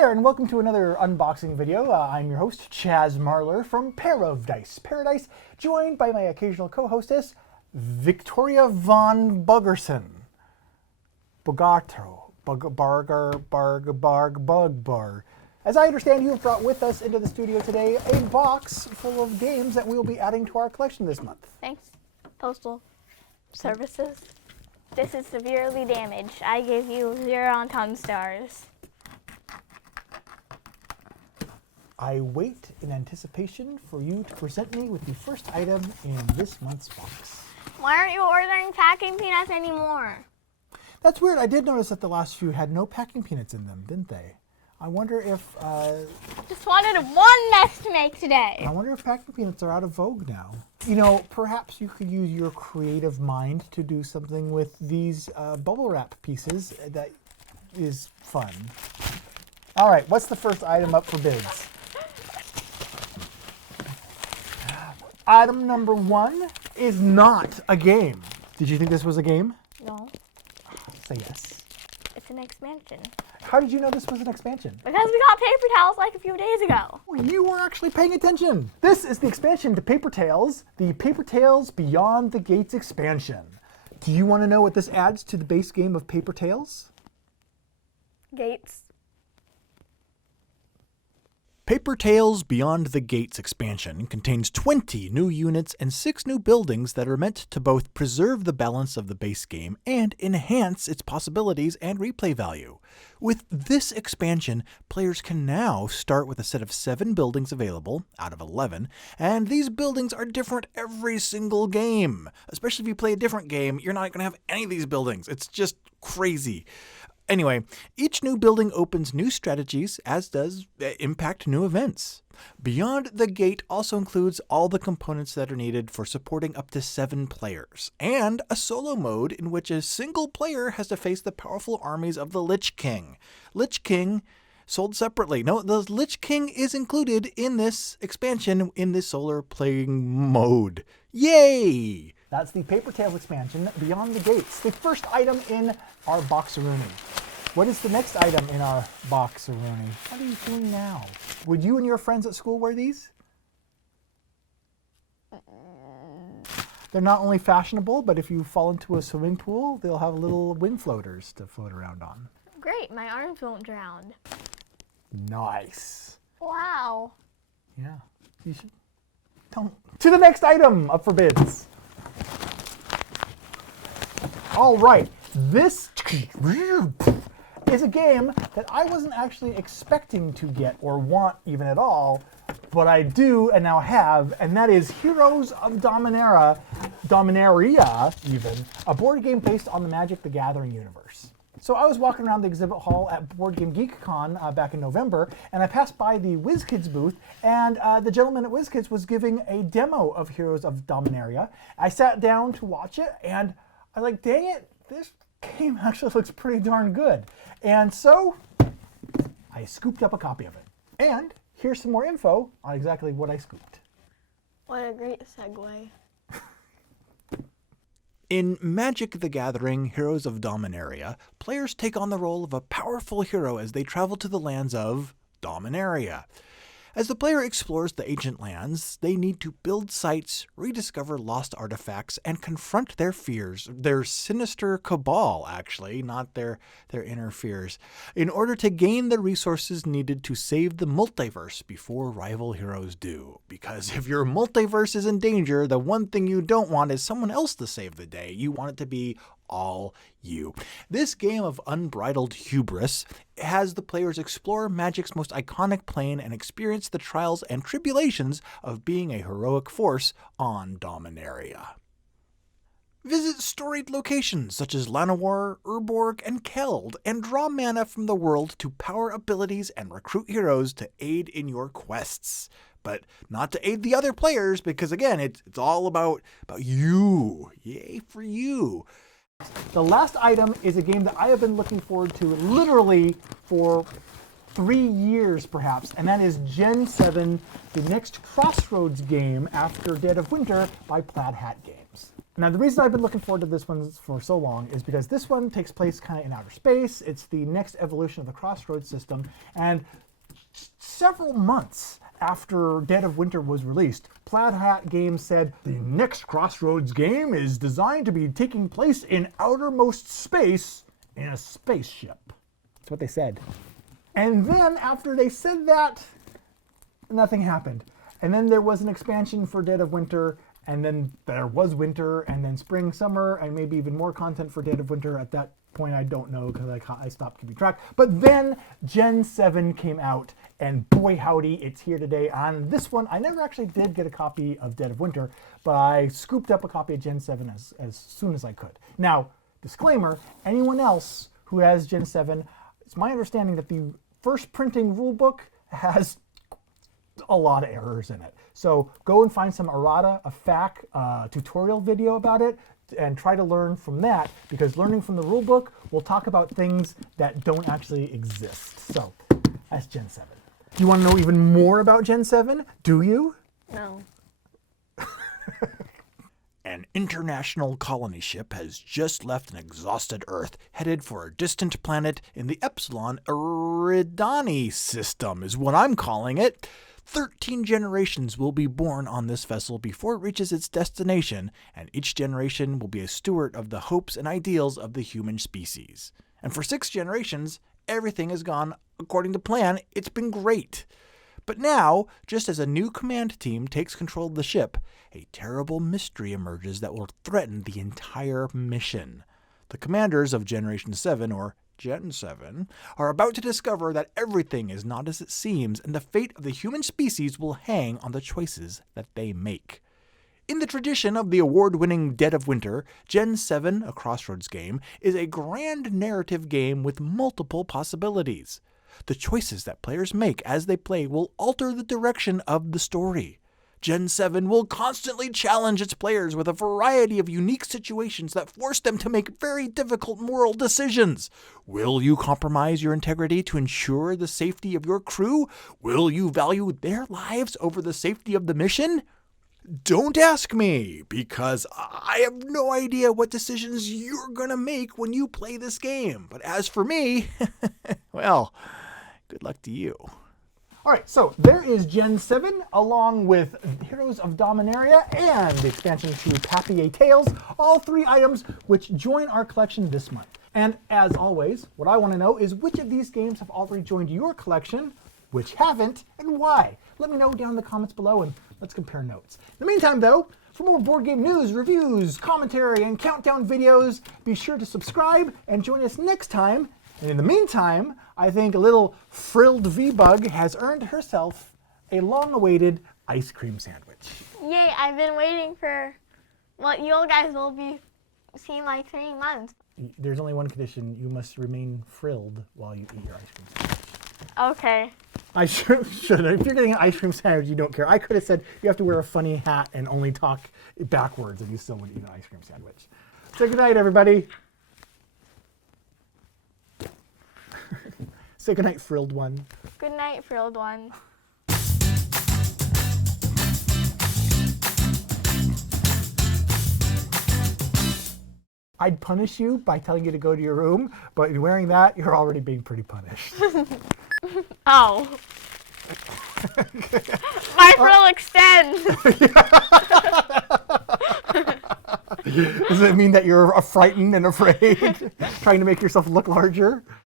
there, and welcome to another unboxing video. I'm your host, Chaz Marler from Pair of Dice Paradise, joined by my occasional co-hostess, Victoria von Buggerson. Bogarto. Bugbar. As I understand, you have brought with us into the studio today a box full of games that we will be adding to our collection this month. Thanks, Postal Services. This is severely damaged. I gave you 0 on 10 stars. I wait in anticipation for you to present me with the first item in this month's box. Why aren't you ordering packing peanuts anymore? That's weird. I did notice that the last few had no packing peanuts in them, didn't they? I wonder if... Just wanted one mess to make today. I wonder if packing peanuts are out of vogue now. You know, perhaps you could use your creative mind to do something with these bubble wrap pieces that is fun. All right, what's the first item up for bids? Item number 1 is not a game. Did you think this was a game? No. Say yes. It's an expansion. How did you know this was an expansion? Because we got paper towels like a few days ago. You were actually paying attention. This is the expansion to Paper Tales, the Paper Tales Beyond the Gates expansion. Do you want to know what this adds to the base game of Paper Tales? Gates. Paper Tales Beyond the Gates expansion contains 20 new units and 6 new buildings that are meant to both preserve the balance of the base game and enhance its possibilities and replay value. With this expansion, players can now start with a set of 7 buildings available out of 11, and these buildings are different every single game. Especially if you play a different game, you're not going to have any of these buildings. It's just crazy. Anyway, each new building opens new strategies, as does impact new events. Beyond the Gate also includes all the components that are needed for supporting up to 7 players, and a solo mode in which a single player has to face the powerful armies of the Lich King. Lich King sold separately. No, the Lich King is included in this expansion in the solo playing mode. Yay! That's the Paper Tales expansion, Beyond the Gates, the first item in our boxaroonie. What is the next item in our boxaroonie? What are you doing now? Would you and your friends at school wear these? They're not only fashionable, but if you fall into a swimming pool, they'll have little wind floaters to float around on. Great, my arms won't drown. Nice. Wow. Yeah, you should. Don't. To the next item up for bids. All right, this is a game that I wasn't actually expecting to get or want even at all, but I do and now have, and that is Heroes of Neriah even, a board game based on the Magic the Gathering universe. So I was walking around the exhibit hall at Board Game Geek Con back in November, and I passed by the WizKids booth, and the gentleman at WizKids was giving a demo of Heroes of Neriah. I sat down to watch it, and I was like, dang it, this game actually looks pretty darn good. And so I scooped up a copy of it. And here's some more info on exactly what I scooped. What a great segue. In Magic the Gathering Heroes of Neriah, players take on the role of a powerful hero as they travel to the lands of Neriah. As the player explores the ancient lands, they need to build sites, rediscover lost artifacts, and confront their fears, their sinister cabal, actually, not their inner fears, in order to gain the resources needed to save the multiverse before rival heroes do. Because if your multiverse is in danger, the one thing you don't want is someone else to save the day. You want it to be all you. This game of unbridled hubris has the players explore Magic's most iconic plane and experience the trials and tribulations of being a heroic force on Neriah. Visit storied locations such as Llanowar, Urborg, and Keld, and draw mana from the world to power abilities and recruit heroes to aid in your quests. But not to aid the other players, because again, it's all about you. Yay for you. The last item is a game that I have been looking forward to literally for 3 years perhaps, and that is Gen 7, the next Crossroads game after Dead of Winter by Plaid Hat Games. Now, the reason I've been looking forward to this one for so long is because this one takes place kind of in outer space. It's the next evolution of the Crossroads system, and several months after Dead of Winter was released, Plaid Hat Games said, the next Crossroads game is designed to be taking place in outermost space in a spaceship. That's what they said. And then after they said that, nothing happened. And then there was an expansion for Dead of Winter, and then there was winter, and then spring, summer, and maybe even more content for Dead of Winter. At that point, I don't know, because I stopped keeping track. But then Gen 7 came out, and boy howdy, it's here today. On this one, I never actually did get a copy of Dead of Winter, but I scooped up a copy of Gen 7 as soon as I could. Now, disclaimer, anyone else who has Gen 7, it's my understanding that the first printing rulebook has a lot of errors in it. So go and find some errata, a FAQ tutorial video about it, and try to learn from that, because learning from the rulebook will talk about things that don't actually exist. So that's Gen 7. Do you want to know even more about Gen 7? Do you? No. An international colony ship has just left an exhausted Earth, headed for a distant planet in the Epsilon Eridani system, is what I'm calling it. 13 generations will be born on this vessel before it reaches its destination, and each generation will be a steward of the hopes and ideals of the human species. And for 6 generations, everything has gone according to plan. It's been great. But now, just as a new command team takes control of the ship, a terrible mystery emerges that will threaten the entire mission. The commanders of Generation 7, or Gen 7, are about to discover that everything is not as it seems, and the fate of the human species will hang on the choices that they make. In the tradition of the award-winning Dead of Winter, Gen 7, a Crossroads game, is a grand narrative game with multiple possibilities. The choices that players make as they play will alter the direction of the story. Gen 7 will constantly challenge its players with a variety of unique situations that force them to make very difficult moral decisions. Will you compromise your integrity to ensure the safety of your crew? Will you value their lives over the safety of the mission? Don't ask me, because I have no idea what decisions you're gonna make when you play this game. But as for me, well, good luck to you. All right, so there is Gen 7, along with Heroes of Neriah and the expansion to Papier Tales, all 3 items which join our collection this month. And as always, what I want to know is which of these games have already joined your collection, which haven't, and why. Let me know down in the comments below, and let's compare notes. In the meantime, though, for more board game news, reviews, commentary, and countdown videos, be sure to subscribe and join us next time. And in the meantime, I think a little frilled V-Bug has earned herself a long-awaited ice cream sandwich. Yay, I've been waiting for what you guys will be seeing like 3 months. There's only one condition. You must remain frilled while you eat your ice cream sandwich. Okay. I should. If you're getting an ice cream sandwich, you don't care. I could have said you have to wear a funny hat and only talk backwards, and you still would eat an ice cream sandwich. So good night, everybody. Say good night, frilled one. Good night, frilled one. I'd punish you by telling you to go to your room, but in wearing that, you're already being pretty punished. Oh. My frill extends. Does it mean that you're frightened and afraid, trying to make yourself look larger?